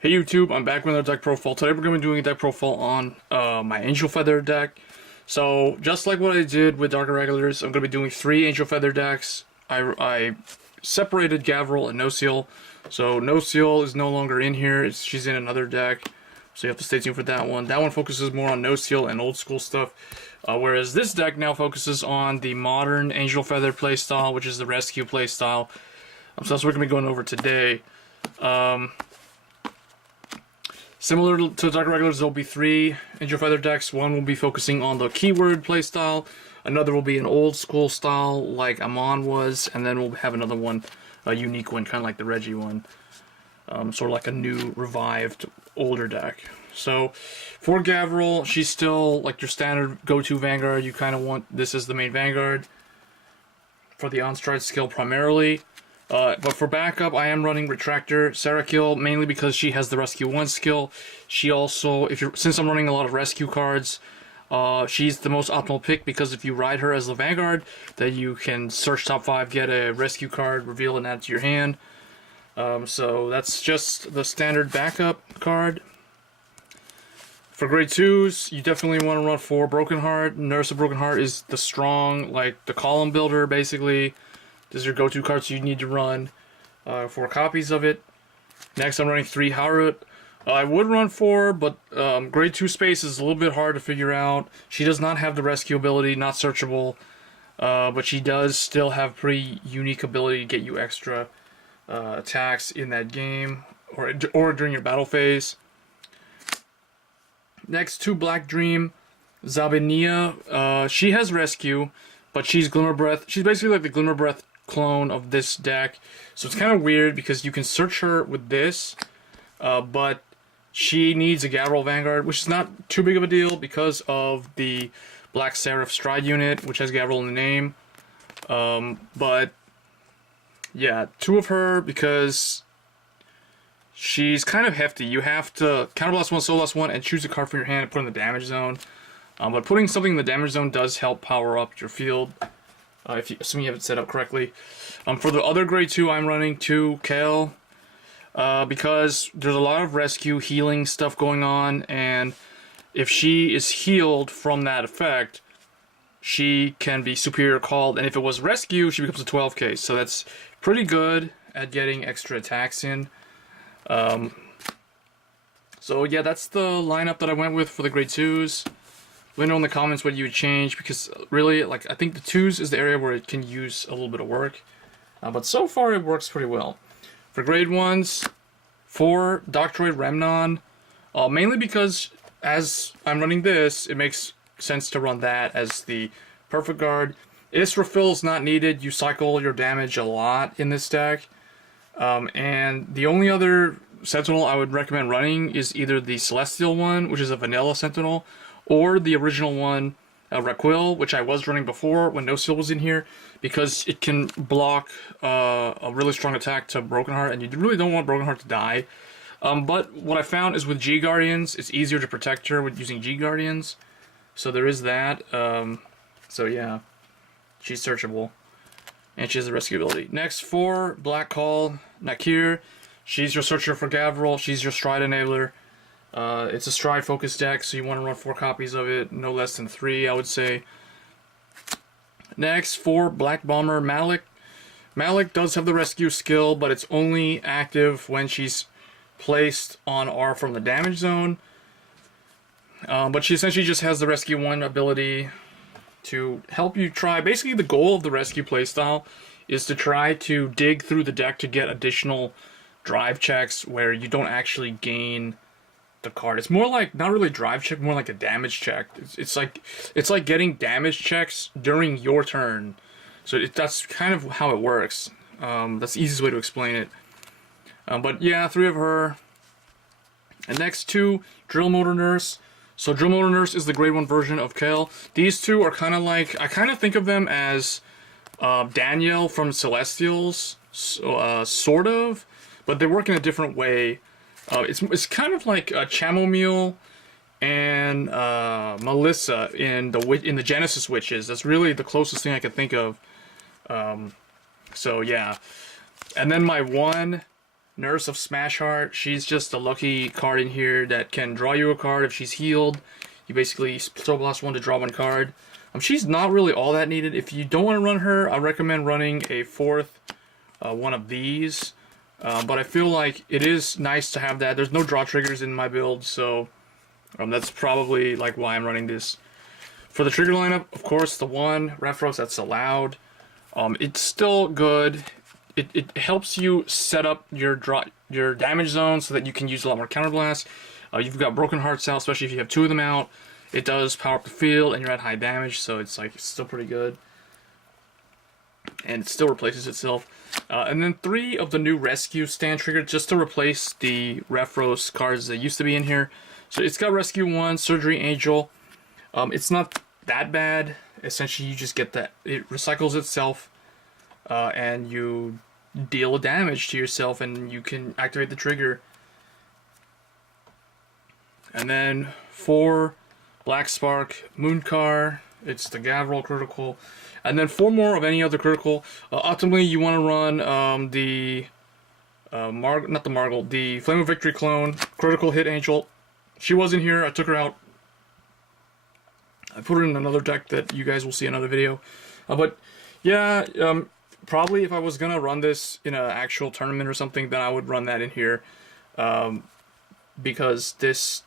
Hey YouTube, I'm back with another deck profile. Today we're going to be doing a deck profile on my Angel Feather deck. So, just like what I did with Dark Irregulars, I'm going to be doing 3 Angel Feather decks. I separated Gavril and No Seal. So, No Seal is no longer in here. She's in another deck. So you have to stay tuned for that one. That one focuses more on No Seal and old school stuff. Whereas this deck now focuses on the modern Angel Feather playstyle, which is the Rescue playstyle. So that's what we're going to be going over today. Similar to Dark Irregulars, there will be 3 Angel Feather decks. One will be focusing on the keyword playstyle. Another will be an old school style like Amon was. And then we'll have another one, a unique one, kind of like the Reggie one. Sort of like a new, revived, older deck. So, for Gavril, she's still like your standard go-to Vanguard. You kind of want this as the main Vanguard for the on-stride skill primarily. But for backup, I am running Retractor Sarakil, mainly because she has the Rescue 1 skill. She also, since I'm running a lot of Rescue cards, she's the most optimal pick because if you ride her as the Vanguard, then you can search top 5, get a Rescue card, reveal and add to your hand. So that's just the standard backup card. For grade 2s, you definitely want to run 4 Broken Heart. Nurse of Broken Heart is the strong, like the column builder, basically. This is your go-to card, so you need to run 4 copies of it. Next, I'm running 3 Harut. I would run 4, but grade 2 space is a little bit hard to figure out. She does not have the rescue ability, not searchable, but she does still have pretty unique ability to get you extra attacks in that game or during your battle phase. Next, 2 Black Dream. Zabinia. She has rescue, but she's Glimmer Breath. She's basically like the Glimmer Breath clone of this deck, so it's kind of weird because you can search her with this, but she needs a Gavril Vanguard, which is not too big of a deal because of the Black Seraph Stride unit, which has Gavril in the name. But yeah, 2 of her because she's kind of hefty. You have to counterblast 1, soul blast 1, and choose a card from your hand and put in the damage zone. But putting something in the damage zone does help power up your field. Assuming you have it set up correctly. For the other grade 2, I'm running 2 Kale. Because there's a lot of rescue healing stuff going on, and if she is healed from that effect, she can be superior called, and if it was rescue, she becomes a 12k. So that's pretty good at getting extra attacks in. So yeah, that's the lineup that I went with for the grade 2s. Let me know in the comments what you would change, because really, like, I think the 2s is the area where it can use a little bit of work. But so far, it works pretty well. For grade 1s, 4 Doctroid Remnon, mainly because as I'm running this, it makes sense to run that as the perfect guard. Refill is not needed. You cycle your damage a lot in this deck. And the only other Sentinel I would recommend running is either the Celestial one, which is a vanilla Sentinel, or the original one, Raquil, which I was running before when No Seal was in here, because it can block a really strong attack to Broken Heart, and you really don't want Broken Heart to die. But what I found is with G Guardians, it's easier to protect her with using G Guardians, so there is that. So yeah, she's searchable, and she has the rescue ability. Next, 4 Black Call Nakir. She's your searcher for Gavril. She's your stride enabler. It's a stride focused deck, so you want to run 4 copies of it, no less than 3, I would say. Next, 4 Black Bomber Malik. Malik does have the rescue skill, but it's only active when she's placed on R from the damage zone. But she essentially just has the rescue 1 ability to help you try. Basically, the goal of the rescue playstyle is to try to dig through the deck to get additional drive checks where you don't actually gain the card. It's more like, not really drive check, more like a damage check. It's like getting damage checks during your turn. So that's kind of how it works. That's the easiest way to explain it. But yeah, 3 of her. And next, 2 Drill Motor Nurse. So Drill Motor Nurse is the grade 1 version of Kale. These 2 are kind of like, I kind of think of them as Danielle from Celestials, sort of, but they work in a different way. It's kind of like Chamomile and Melissa in the Genesis Witches. That's really the closest thing I could think of. So yeah, and then my 1 Nurse of Smash Heart. She's just a lucky card in here that can draw you a card if she's healed. You basically Soul Blast 1 to draw 1 card. She's not really all that needed. If you don't want to run her, I recommend running a 4th one of these. But I feel like it is nice to have that. There's no draw triggers in my build, so that's probably like why I'm running this. For the trigger lineup, of course, the one Refros that's allowed. It's still good. It helps you set up your damage zone so that you can use a lot more counterblast. You've got Broken Hearts out, especially if you have 2 of them out. It does power up the field, and you're at high damage, so it's still pretty good. And it still replaces itself. And then 3 of the new Rescue stand triggered just to replace the Refros cards that used to be in here. So it's got Rescue 1, Surgery Angel. It's not that bad. Essentially, you just get that. It recycles itself, and you deal damage to yourself, and you can activate the trigger. And then 4 Black Spark Mooncar. It's the Gavril critical. And then 4 more of any other critical. Ultimately, you want to run the the Flame of Victory clone, critical hit Angel. She wasn't here. I took her out. I put her in another deck that you guys will see in another video. But yeah, probably if I was gonna run this in an actual tournament or something, then I would run that in here. Because this,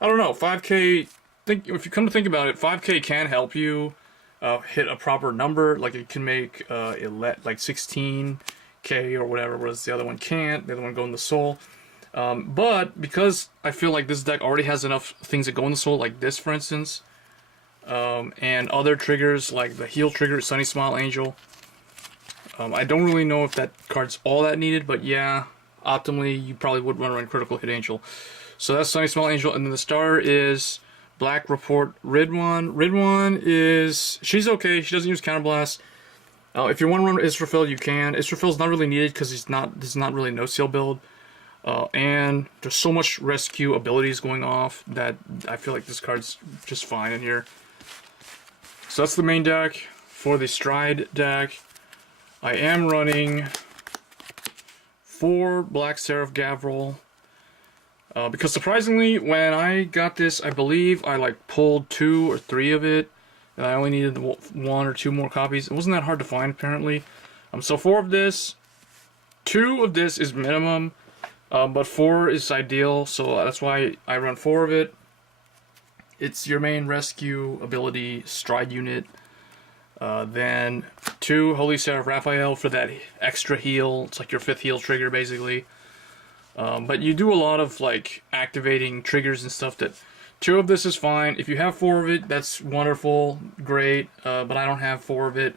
I don't know, 5K. If you come to think about it, 5K can help you hit a proper number. Like it can make like 16K or whatever, whereas the other one can't. The other one go in the soul. But because I feel like this deck already has enough things that go in the soul, like this, for instance, and other triggers like the heal trigger, Sunny Smile Angel. I don't really know if that card's all that needed, but yeah, optimally you probably would run critical hit Angel. So that's Sunny Smile Angel, and then the starter is Black Report Ridwan. Ridwan is, she's okay. She doesn't use Counterblast. If you want to run Israfil, you can. Israfil's not really needed because this is not really no seal build. And there's so much rescue abilities going off that I feel like this card's just fine in here. So that's the main deck. For the Stride deck, I am running 4 Black Seraph Gavril. Because surprisingly, when I got this, I believe I like pulled 2 or 3 of it, and I only needed 1 or 2 more copies. It wasn't that hard to find, apparently. So 4 of this, 2 of this is minimum, but 4 is ideal, so that's why I run 4 of it. It's your main rescue ability stride unit. Then 2 Holy Seraph Raphael for that extra heal. It's like your 5th heal trigger, basically. But you do a lot of like activating triggers and stuff. That 2 of this is fine. If you have 4 of it, that's wonderful, great. But I don't have 4 of it.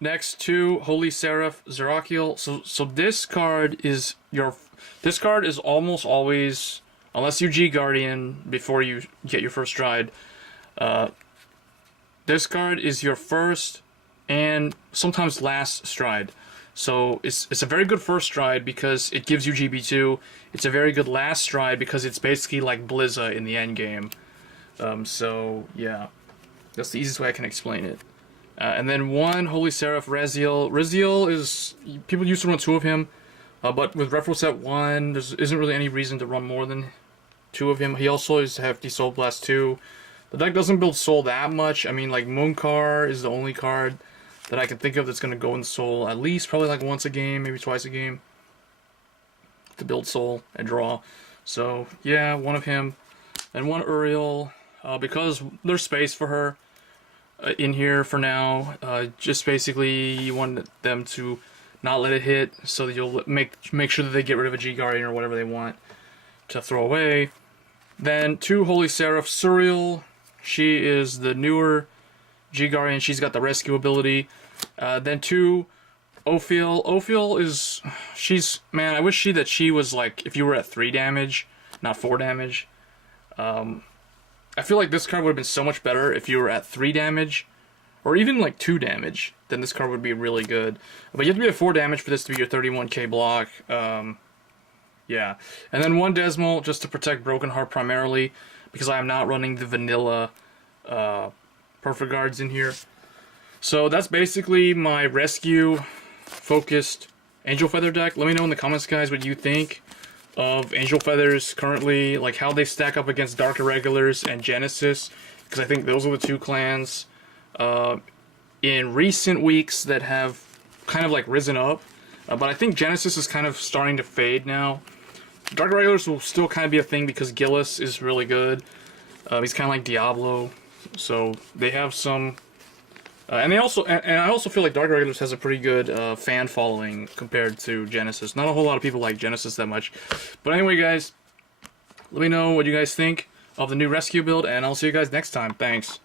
Next, 2 Holy Seraph Zerachiel. So this card is almost always, unless you G Guardian before you get your first stride. This card is your first and sometimes last stride. So it's a very good first stride because it gives you GB2. It's a very good last stride because it's basically like Blizza in the end game. So yeah, that's the easiest way I can explain it. And then 1 Holy Seraph Raziel. Raziel is, people used to run 2 of him, but with Refro set 1, there isn't really any reason to run more than 2 of him. He also is Hefty Soul Blast 2. The deck doesn't build soul that much. I mean, like Moonkar is the only card that I can think of that's going to go in soul at least probably like once a game, maybe twice a game, to build soul and draw. So yeah, 1 of him, and 1 Uriel, because there's space for her in here for now. Just basically you want them to not let it hit, so that you'll make sure that they get rid of a G Guardian or whatever they want to throw away. Then 2 Holy Seraph Suriel. She is the newer G Guardian. She's got the rescue ability. Then 2 Ophiel. Ophiel is, man, I wish she was like, if you were at 3 damage, not 4 damage. I feel like this card would have been so much better if you were at 3 damage, or even like 2 damage. Then this card would be really good. But you have to be at 4 damage for this to be your 31k block. Yeah. And then 1 Desmol just to protect Broken Heart primarily, because I am not running the vanilla Perfect Guards in here. So that's basically my rescue focused Angel Feather deck. Let me know in the comments, guys, what you think of Angel Feathers currently, like how they stack up against Dark Irregulars and Genesis, because I think those are the two clans in recent weeks that have kind of like risen up. But I think Genesis is kind of starting to fade now. Dark Irregulars will still kind of be a thing because Gillis is really good. He's kind of like Diablo, so they have some. And I also feel like Dark Irregulars has a pretty good fan following compared to Genesis. Not a whole lot of people like Genesis that much. But anyway, guys, let me know what you guys think of the new rescue build, and I'll see you guys next time. Thanks.